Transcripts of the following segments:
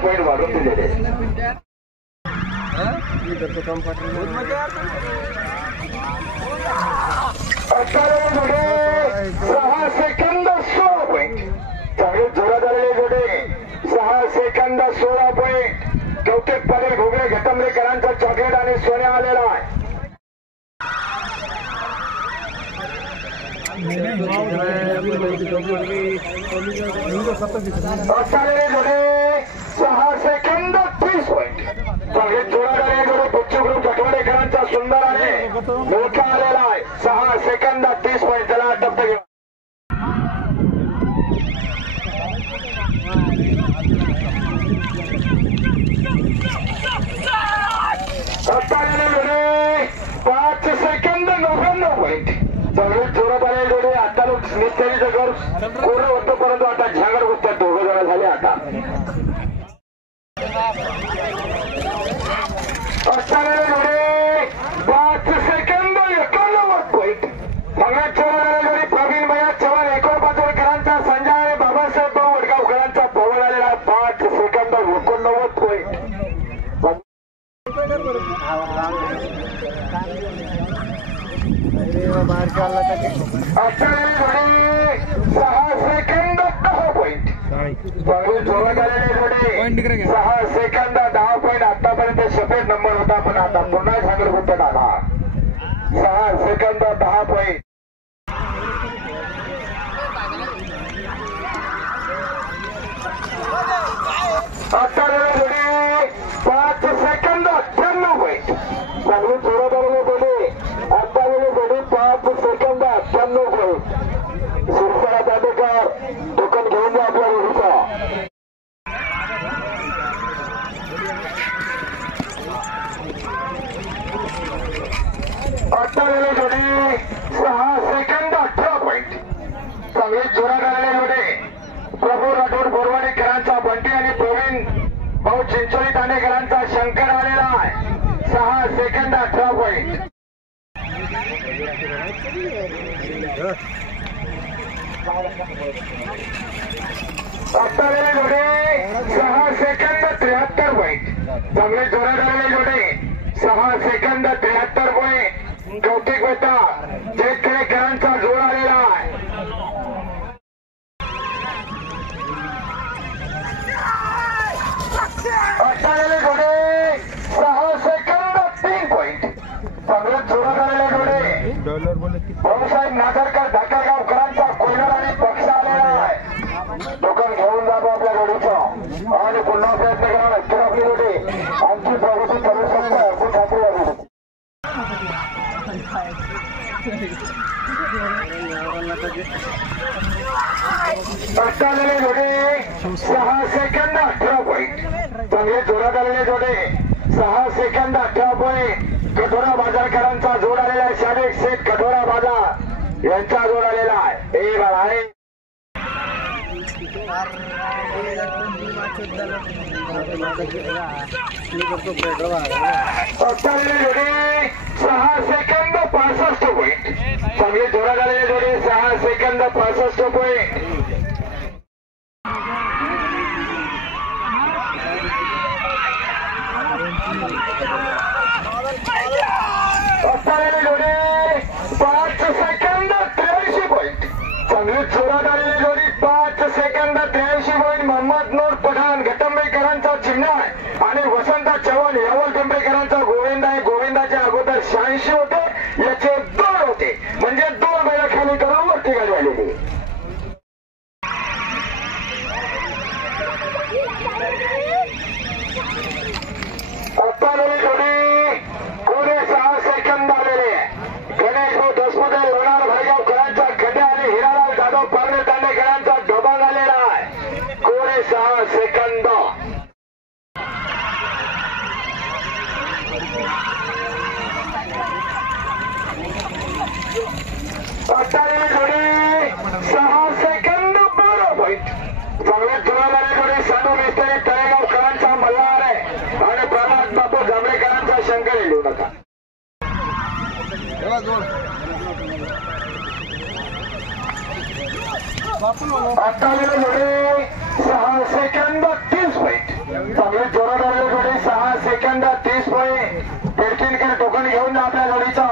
Point वाढवून दिलेले. सहा सेकंद 16 पॉईंट. चांगले जोरात आलेले जोडे. 6 second 16 point. Kautik Patel Ghogre घटमलेकरांचा chocolate आणि सोन्या आलेला आहे. जोडे 6 सेकंद 30 पॉईंट. चांगले जोरात आलेले जोडे. बच्चू ग्रुप घटमलेकरांचा सुंदर आहे मोठा आलेला आहे. 6 सेकंद 30 पॉईंट. त्याला टप्पा घेऊन जोडे 5 सेकंद 99 पॉईंट. चांगले जोरात आलेले जोडे. आता लोक निश्चयी जगावर कोरं होतं परंतु आता झांगड गुत्त्यात दोघं जण झाले. आता जोडे 5 सेकंद 91 पॉईंट. चांगल्या जोरात आलेले जोडे. प्रवीण भैया चव्हाण एकोणपाचवडकरांचा संजय आणि बाबासाहेब भाऊ वडगावकरांचा पवन आलेला 5 सेकंद 89 पॉईंट. जोडे 6 सेकंद 10 पॉईंट. जोरात आलेले जोडे 6 सेकंद 10 पॉईंट. आतापर्यंत सफेद नंबर होता पण आता पुन्हा झांगड गुत्त्यात आला. 6 सेकंद 10 पॉईंट. जोडे 5 सेकंद 98 पॉईंट. चांगली जोरात आलेले जोडे. आता जोडे 5 second 98 point. Shirsala Dandekar token घेऊन जा आपल्या जोडीचा. जोडे 6 सेकंद 18 पॉईंट. चांगली जोरात आलेले जोडे. प्रभू राठोड बोरवाडेकरांचा बंटी आणि प्रवीण भाऊ चिंचोली तांडेकरांचा शंकर आलेला आहे. 6 सेकंद 18 पॉईंट. जोडे 6 सेकंद 73 पॉईंट. चांगले जोरात आलेले जोडे. 6 सेकंद 73 पॉईंट. कौतिक बेटा जेठखेडेकरांचा जोड आलेला आहे. जोडे 6 सेकंद 3 पॉईंट. चांगले जोरात आलेले जोडे. भाऊसाहेब नागरकर ढाकेगावकरांचा कोयनर आणि पक्ष आलेला आहे. टोकन घेऊन जातो आपल्या जोडीचा आणि पुन्हा प्रयत्न करा. नक्की आपली जोडी आमची प्रगती करू शकते अशी खात्री आहे. जोडे 6 सेकंद 18 पॉईंट. चांगले जोरात आलेले जोडे. 6 सेकंद 18 पॉईंट. कठोरा बाजारकरांचा जोड आलेला आहे. शारीरिक सेठ कठोरा बाजार यांचा जोड आलेला आहे. हे बघा आहे जोडे 6 सेकंद 65 पॉईंट. चांगले जोरात आलेले जोडे. 6 सेकंद 65 पॉईंट. जोडे 5 सेकंद 83 पॉईंट. चांगली जोरात आलेली जोडी. 5 सेकंद 83 पॉईंट. मोहम्मद नूर पठाण घटंबेकरांचा चिन्ह आहे आणि वसंत चव्हाण यावल टेंबेकरांचा गोविंद आहे. गोविंदाच्या अगोदर 86 होते. याचे 2 होते म्हणजे 2 बैल खाली करून वरती गाडी आलेली. जोडी कोणे 6 सेकंद आलेले. गणेश भाऊ दसमध्ये लोणार भाईगावकरांचा खड्डे आणि हिरालाल जाधव पारणे तांडेकरांचा डोबांग आलेला आहे. कोणे 6 सेकंद. जोडी 6 सेकंद 12 पॉईंट. चांगले जोरात आलेले जोडी. साधू मिस्त्री तळेगावकरांचा मल्हार आहे आणि प्रभात बापू जांभळेकरांचा शंकर येऊ नका. जोडी 6 सेकंद 30 पॉईंट. चांगली जोरात आलेली जोडी 6 सेकंद 30 पॉईंट पेडकिनकर टोकन घेऊन जा आपल्या जोडीचा.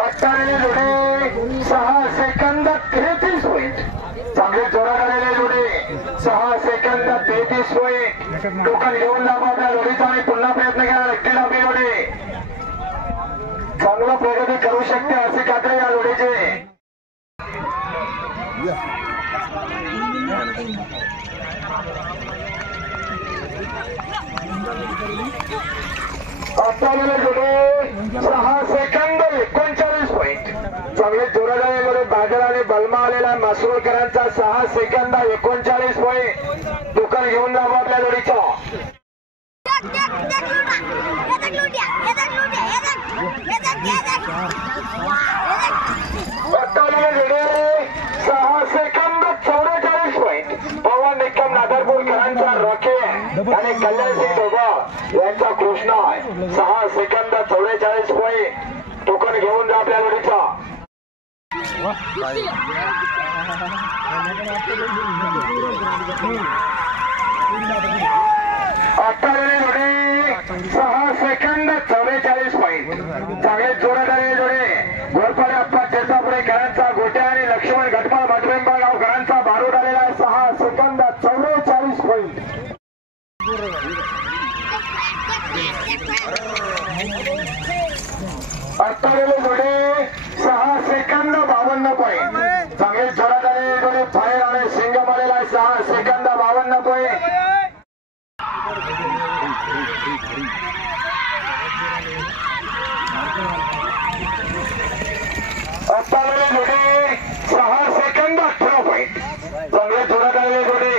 अट्टालेली जोडी 6 सेकंद 33 पॉईंट. चांगली जोरात आलेली जोडी 6 सेकंद 33 पॉईंट टोकन घेऊन जा आपल्या जोडीचा आणि पुन्हा प्रयत्न करा. नक्कीच आपली जोडी चांगला प्रगती करू शकते अशी खात्री या जोडीची. अट्टालेली जोडी 6 सेकंद 39 पॉईंट. चांगले जोरात आलेली जोडी बादल आणि बलमा आलेला मासुरकरांचा 6 सेकंद 39 पॉईंट टोकन घेऊन जावं आपल्या जोडीचा. अट्टालेली जोडी 6 सेकंद 44 पॉईंट पवन निकम नादरपूरकरांचा रॉके आणि कल्याणसिंग ढोबा यांचा कृष्णा 6 सेकंद 44 पॉईंट टोकन घेऊन जा आपल्या जोडीचा. अट्टालेली जोडी 6 सेकंद 44 पॉईंट. चांगले जोरात आलेली जोडी गोरपाडे अप्पा टेसापुरेकरांचा गोट्या आणि लक्ष्मण घटमाळ भटवेंबा गावकरांचा बारूद आलेला 6 सेकंद 44 पॉईंट. अट्टालेली जोडी 6 सेकंद 52 पॉईंट. चांगले जोरात आलेली जोडी फायर आणि सिंगम आलेला 6 सेकंद 52 पॉईंट. अट्टालेली जोडी 6 सेकंद 18 पॉईंट. चांगले जोरात आलेली जोडी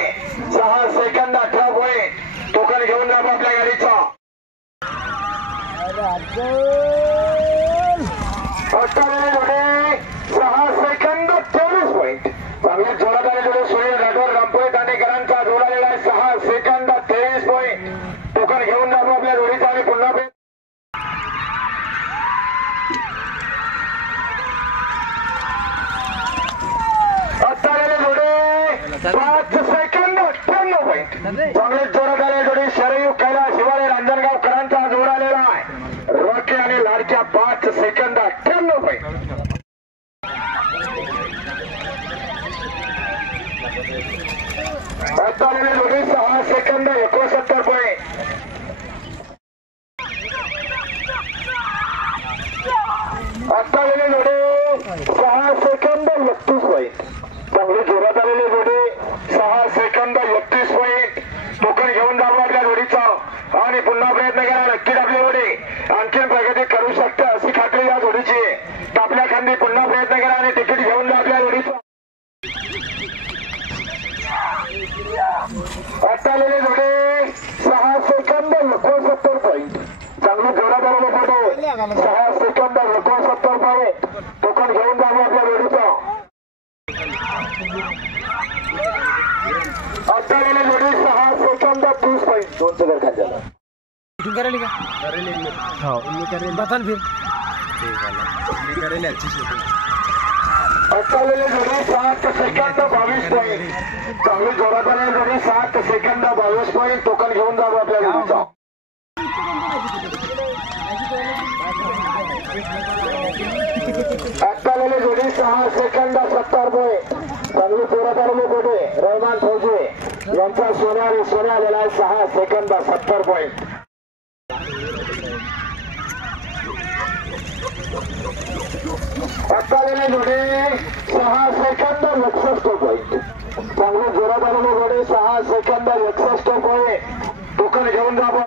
6 सेकंद 18 पॉईंट टोकन घेऊन जा आपल्या गाडीचा. अट्टालेली जोडी 6 सेकंद 23 पॉईंट. चांगले जोरात आलेली जोडी सुनील राठोड रामपुरे दांडेकरांचा जोडलेला 6 सेकंद 23 पॉईंट टोकन घेऊन जा आपल्या जोडीचा आणि पुन्हा अट्टालेली जोडी 5 सेकंद 98 पॉईंट. चांगले जोरात आलेली जोडी शरयू कैलास शिवारे रांजणगावकरांचा जोड आलेला आहे रॉके आणि लाडक्या 5 सेकंद 98 पॉईंट. अट्टालेली जोडी 6 सेकंद 69 पॉईंट. अट्टालेली जोडी 6 सेकंद 31 पॉईंट. चांगली जोरात आलेली जोडी 6 सेकंद 31 पॉईंट टोकन घेऊन जावं आपल्या जोडीचा आणि पुन्हा प्रयत्न करा. नक्कीच आपली जोडी आणखी प्रगती करू शकते अशी खात्री या जोडीची. आपल्या खांदी पुन्हा प्रयत्न करा आणि तिकीट घेऊन जा आपल्या जोडीचा. अट्टालेली जोडी 6 सेकंद 69 पॉईंट. चांगली जोरात आलेली जोडी 6 सेकंद 69 पॉईंट टोकन घेऊन जावं आपल्या जोडीचा. अट्टालेली जोडी 6 सेकंद 30 पॉईंट. 2 सेकंद खाली करेली का हो मी करेल बता फिर मी करेल अच्छी शूटिंग. अट्टालेली जोडी 7 सेकंद 22 पॉईंट. चांगली जोरात आलेली जोडी 7 सेकंद 22 पॉईंट टोकन घेऊन जावं आपल्या जोडीचा. अट्टालेली जोडी 6 सेकंद 70 पॉईंट. चांगली जोरात आलेली जोडी रहमान फौजी यांचा सोन्या आलेला 6 सेकंद 70 पॉईंट. अट्टालेली जोडी 6 सेकंद 61 पॉईंट. चांगली जोरात आलेली जोडी 6 सेकंद 61 पॉईंट टोकन घेऊन जावं